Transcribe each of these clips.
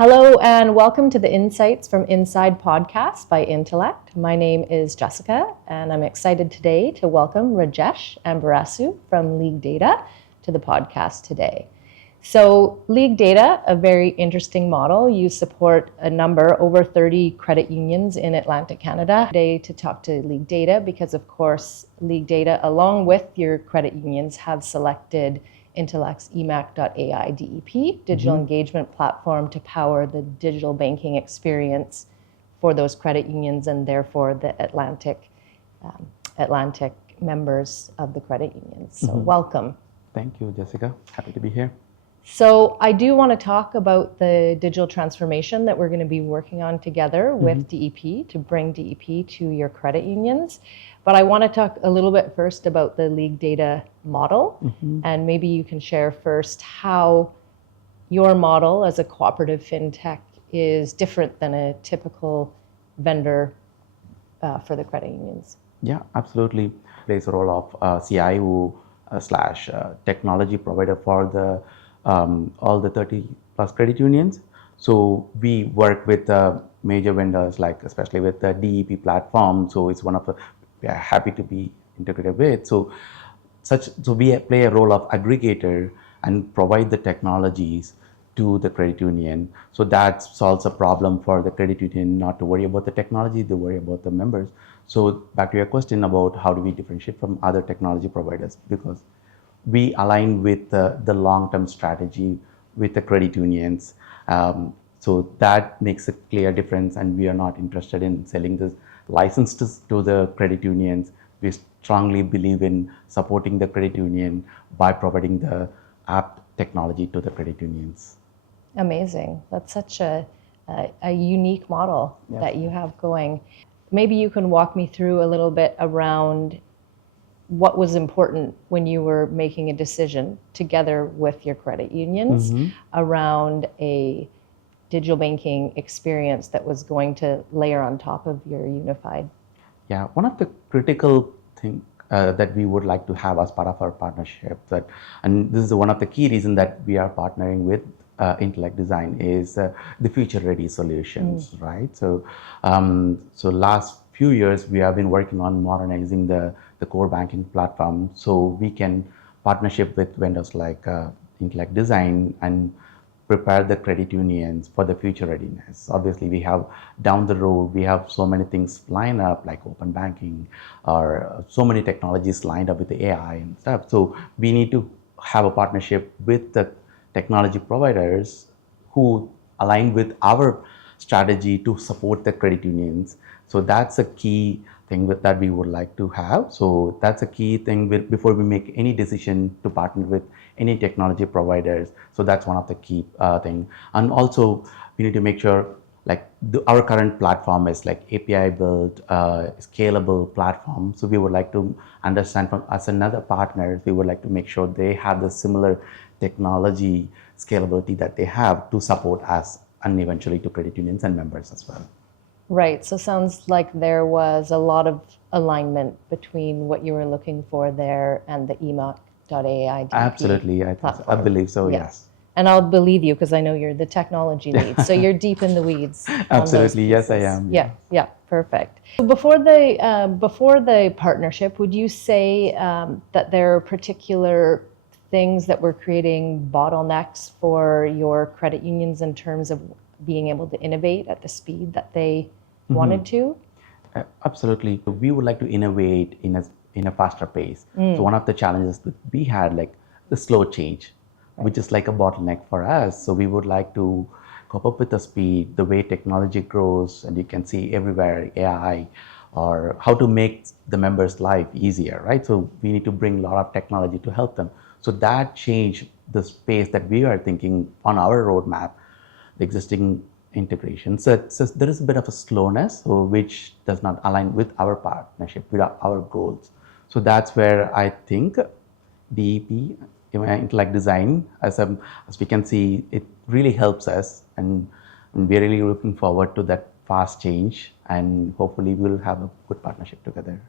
Hello and welcome to the Insights from Inside podcast by Intellect. My name is Jessica and I'm excited today to welcome Rajesh and Barasu from League Data to the podcast today. So League Data, a very interesting model. You support over 30 credit unions in Atlantic Canada. Today to talk to League Data because of course League Data along with your credit unions have selected Intellect's eMACH.ai DEP, digital engagement platform to power the digital banking experience for those credit unions and therefore the Atlantic members of the credit unions. So welcome. Thank you, Jessica. Happy to be here. So I do want to talk about the digital transformation that we're going to be working on together with DEP to bring DEP to your credit unions. But I want to talk a little bit first about the League Data model. And maybe you can share first how your model as a cooperative fintech is different than a typical vendor for the credit unions. Yeah, absolutely. Plays a role of CIO slash technology provider for the all the 30 plus credit unions. So we work with major vendors, like especially with the DEP platform. So it's one of the we are happy to be integrated with. So we play a role of aggregator and provide the technologies to the credit union. So that solves a problem for the credit union not to worry about the technology, they worry about the members. So back to your question about how do we differentiate from other technology providers, because we align with the long-term strategy with the credit unions. So that makes a clear difference, and we are not interested in selling this licenses to the credit unions. We strongly believe in supporting the credit union by providing the app technology to the credit unions. Amazing. That's such a unique model that you have going. Maybe you can walk me through a little bit around what was important when you were making a decision together with your credit unions around a digital banking experience that was going to layer on top of your unified. Yeah, one of the critical things that we would like to have as part of our partnership, and this is one of the key reasons that we are partnering with Intellect Design, is the future-ready solutions, right? So, last few years we have been working on modernizing the core banking platform, so we can partnership with vendors like Intellect Design and prepare the credit unions for the future readiness. Obviously, we have down the road, we have so many things lined up like open banking or so many technologies lined up with the AI and stuff. So we need to have a partnership with the technology providers who align with our strategy to support the credit unions. So that's a key thing that we would like to have. So that's a key thing before we make any decision to partner with any technology providers. So that's one of the key thing. And also we need to make sure like our current platform is like API built, scalable platform. So we would like to understand from as another partner, we would like to make sure they have the similar technology scalability that they have to support us and eventually to credit unions and members as well. Right. So sounds like there was a lot of alignment between what you were looking for there and the eMACH.ai DEP Absolutely. I believe so, yes. And I'll believe you because I know you're the technology lead. So you're deep in the weeds. Absolutely. Yes, I am. Yeah. Perfect. Before the partnership, would you say that there are particular things that were creating bottlenecks for your credit unions in terms of being able to innovate at the speed that they wanted to? Absolutely. We would like to innovate in a faster pace. So one of the challenges that we had, like the slow change, which is like a bottleneck for us. So we would like to cope up with the speed, the way technology grows, and you can see everywhere AI, or how to make the members' life easier, right? So we need to bring a lot of technology to help them. So that changed the space that we are thinking on our roadmap, the existing integration. So there is a bit of a slowness, which does not align with our partnership, with our goals. So that's where I think DEP, Intellect Design, as we can see, it really helps us, and we're really looking forward to that fast change, and hopefully we'll have a good partnership together.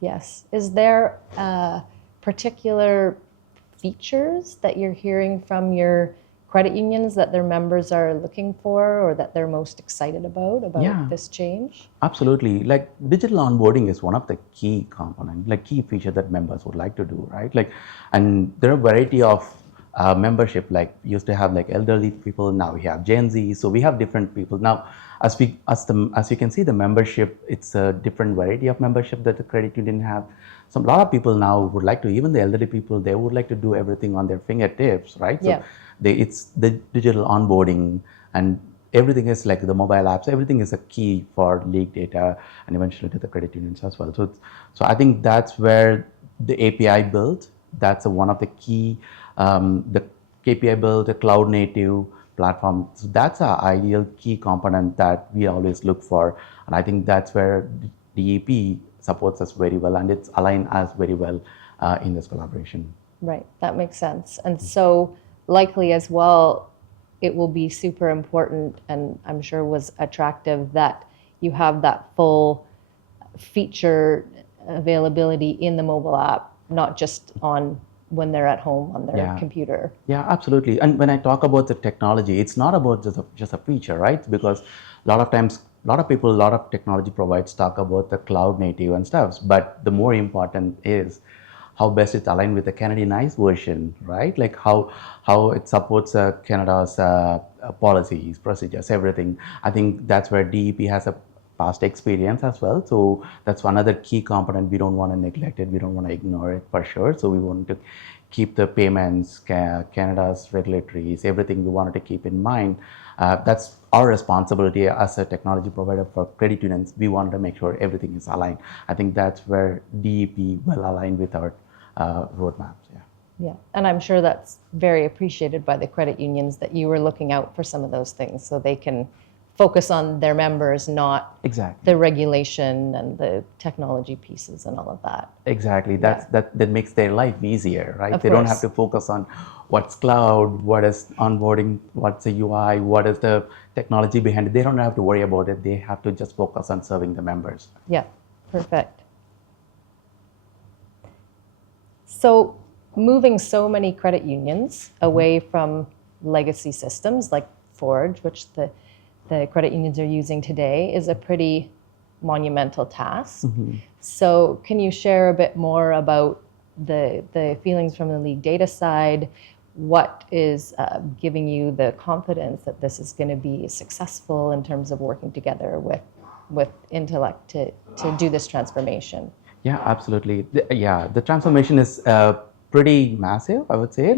Yes. Is there particular features that you're hearing from your credit unions that their members are looking for or that they're most excited about Yeah. this change? Absolutely. Like digital onboarding is one of the key component, like key feature that members would like to do, right? Like, and there are a variety of membership. Like used to have like elderly people, now we have Gen Z. So we have different people now. As you can see, the membership, it's a different variety of membership that the credit union have. So a lot of people now would like to, even the elderly people, they would like to do everything on their fingertips, right? Yeah. So it's the digital onboarding, and everything is like the mobile apps, everything is a key for league data and eventually to the credit unions as well. So I think that's where the API built, that's one of the key, the KPI built, a cloud native platform. So that's our ideal key component that we always look for. And I think that's where DEP supports us very well, and it's aligned us very well in this collaboration. Right, that makes sense. And so likely as well, it will be super important, and I'm sure was attractive, that you have that full feature availability in the mobile app, not just on when they're at home on their computer. Yeah, absolutely. And when I talk about the technology, it's not about just a feature, right? Because a lot of times, a lot of people, a lot of technology providers talk about the cloud native and stuff, but the more important is how best it's aligned with the Canadianized version, right? Like how it supports Canada's policies, procedures, everything. I think that's where DEP has a past experience as well. So that's another key component. We don't want to neglect it. We don't want to ignore it for sure. So we want to keep the payments, Canada's regulatories, everything we wanted to keep in mind. That's our responsibility as a technology provider for credit unions. We wanted to make sure everything is aligned. I think that's where DEP will align with our roadmaps. Yeah. Yeah, and I'm sure that's very appreciated by the credit unions that you were looking out for some of those things so they can focus on their members, not the regulation and the technology pieces and all of that. Exactly. That makes their life easier, right? Of they course. Don't have to focus on what's cloud, what is onboarding, what's the UI, what is the technology behind it. They don't have to worry about it. They have to just focus on serving the members. Yeah, perfect. So moving so many credit unions away from legacy systems like Forge, which the credit unions are using today, is a pretty monumental task. So can you share a bit more about the feelings from the league data side? What is giving you the confidence that this is going to be successful in terms of working together with Intellect to do this transformation? Yeah, absolutely. The transformation is pretty massive, I would say.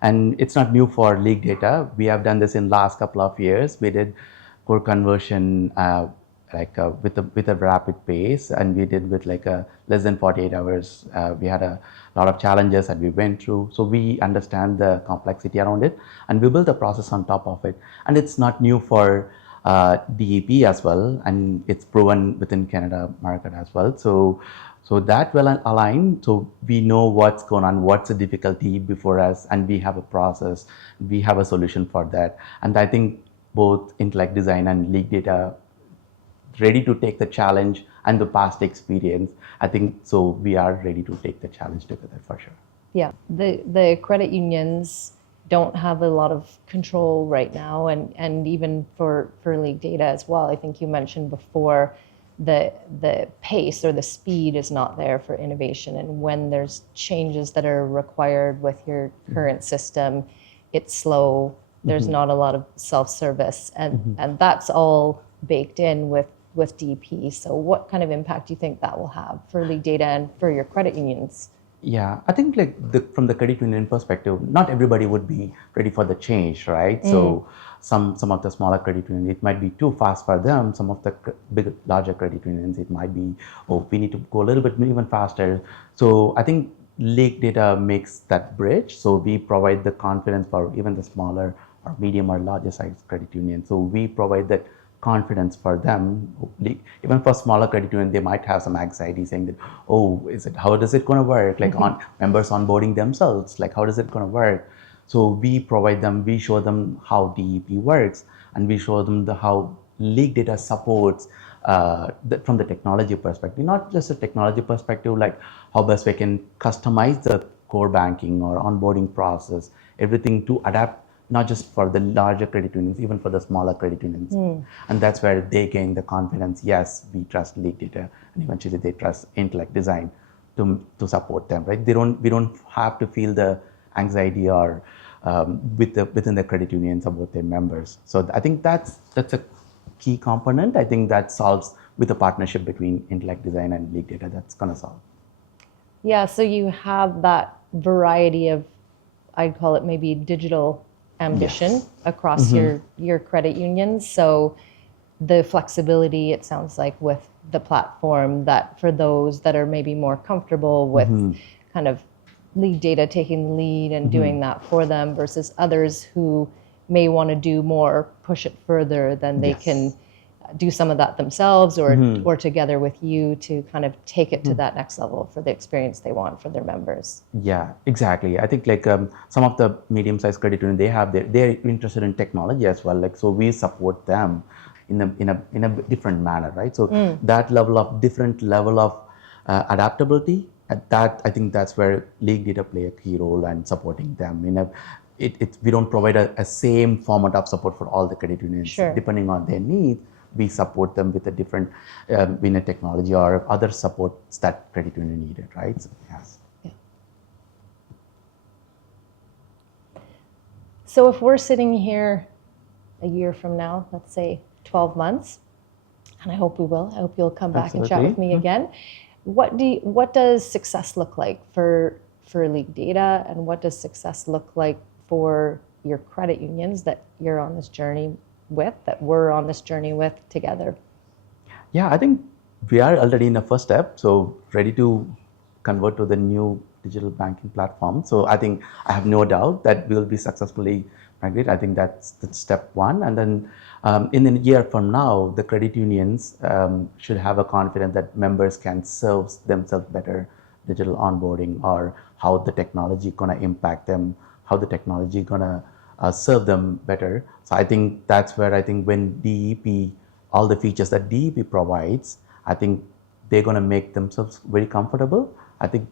And it's not new for league data. We have done this in last couple of years. We did core conversion with a rapid pace, and we did with less than 48 hours. We had a lot of challenges that we went through, so we understand the complexity around it, and we built a process on top of it. And it's not new for DEP as well, and it's proven within Canada market as well. So that well aligned. So we know what's going on, what's the difficulty before us, and we have a process, we have a solution for that. And I think both Intellect Design and League Data ready to take the challenge and the past experience. I think so we are ready to take the challenge together for sure. Yeah, the credit unions don't have a lot of control right now, and even for league data as well. I think you mentioned before the pace or the speed is not there for innovation, and when there's changes that are required with your current system, it's slow. There's not a lot of self-service, and that's all baked in with DP. So what kind of impact do you think that will have for league data and for your credit unions? Yeah, I think from the credit union perspective, not everybody would be ready for the change, right? So some of the smaller credit unions, it might be too fast for them. Some of the larger credit unions, it might be, oh, we need to go a little bit even faster. So I think League Data makes that bridge. So we provide the confidence for even the smaller or medium or larger size credit unions. So we provide that confidence for them. Even for smaller credit union, they might have some anxiety saying that, oh, how is it going to work? Like on members onboarding themselves, like how is it going to work? So we show them how DEP works, and we show them how league data supports from the technology perspective, not just a technology perspective, like how best we can customize the core banking or onboarding process, everything to adapt not just for the larger credit unions, even for the smaller credit unions. And that's where they gain the confidence. Yes, we trust League Data, and eventually they trust Intellect Design to support them, right? We don't have to feel the anxiety or within the credit unions about their members. So I think that's a key component. I think that solves with a partnership between Intellect Design and League Data. That's gonna solve. Yeah, so you have that variety of, I'd call it maybe digital ambition across your credit unions. So the flexibility, it sounds like, with the platform, that for those that are maybe more comfortable with kind of League Data taking the lead and doing that for them versus others who may want to do more, push it further, then they can do some of that themselves or together with you to kind of take it to that next level for the experience they want for their members. Yeah, exactly. I think like some of the medium-sized credit unions, they're interested in technology as well. Like, so we support them in a different manner, right? So that different level of adaptability, that I think that's where League Data play a key role in supporting them. We don't provide a same format of support for all the credit unions. Sure. Depending on their needs, we support them with a different technology or other supports that credit union needed, right? So, yes. Yeah. So if we're sitting here a year from now, let's say 12 months, and I hope we will, I hope you'll come back and chat with me again. What does success look like for League Data, and what does success look like for your credit unions that you're on this journey with, that we're on this journey with together? Yeah, I think we are already in the first step, so ready to convert to the new digital banking platform. So I think I have no doubt that we will be successfully migrate. I think that's step one. And then in a year from now, the credit unions should have a confidence that members can serve themselves better digital onboarding, or how the technology gonna impact them, how the technology gonna serve them better. So I think that's where I think when DEP, all the features that DEP provides, I think they're gonna make themselves very comfortable. I think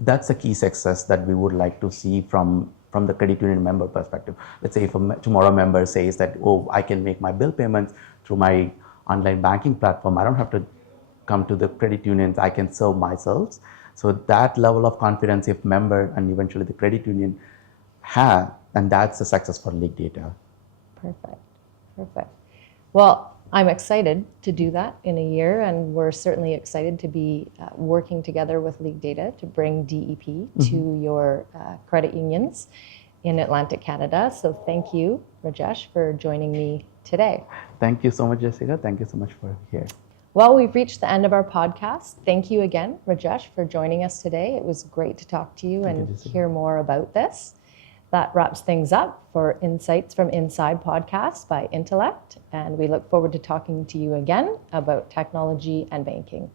that's a key success that we would like to see from the credit union member perspective. Let's say if tomorrow member says that, oh, I can make my bill payments through my online banking platform, I don't have to come to the credit unions, I can serve myself. So that level of confidence, if member and eventually the credit union have, and that's a success for League Data. Perfect. Well, I'm excited to do that in a year, and we're certainly excited to be working together with League Data to bring DEP to your credit unions in Atlantic Canada. So thank you, Rajesh, for joining me today. Thank you so much, Jessica. Thank you so much for here. Well, we've reached the end of our podcast. Thank you again, Rajesh, for joining us today. It was great to talk to you and hear more about this. That wraps things up for Insights from Inside podcast by Intellect, and we look forward to talking to you again about technology and banking.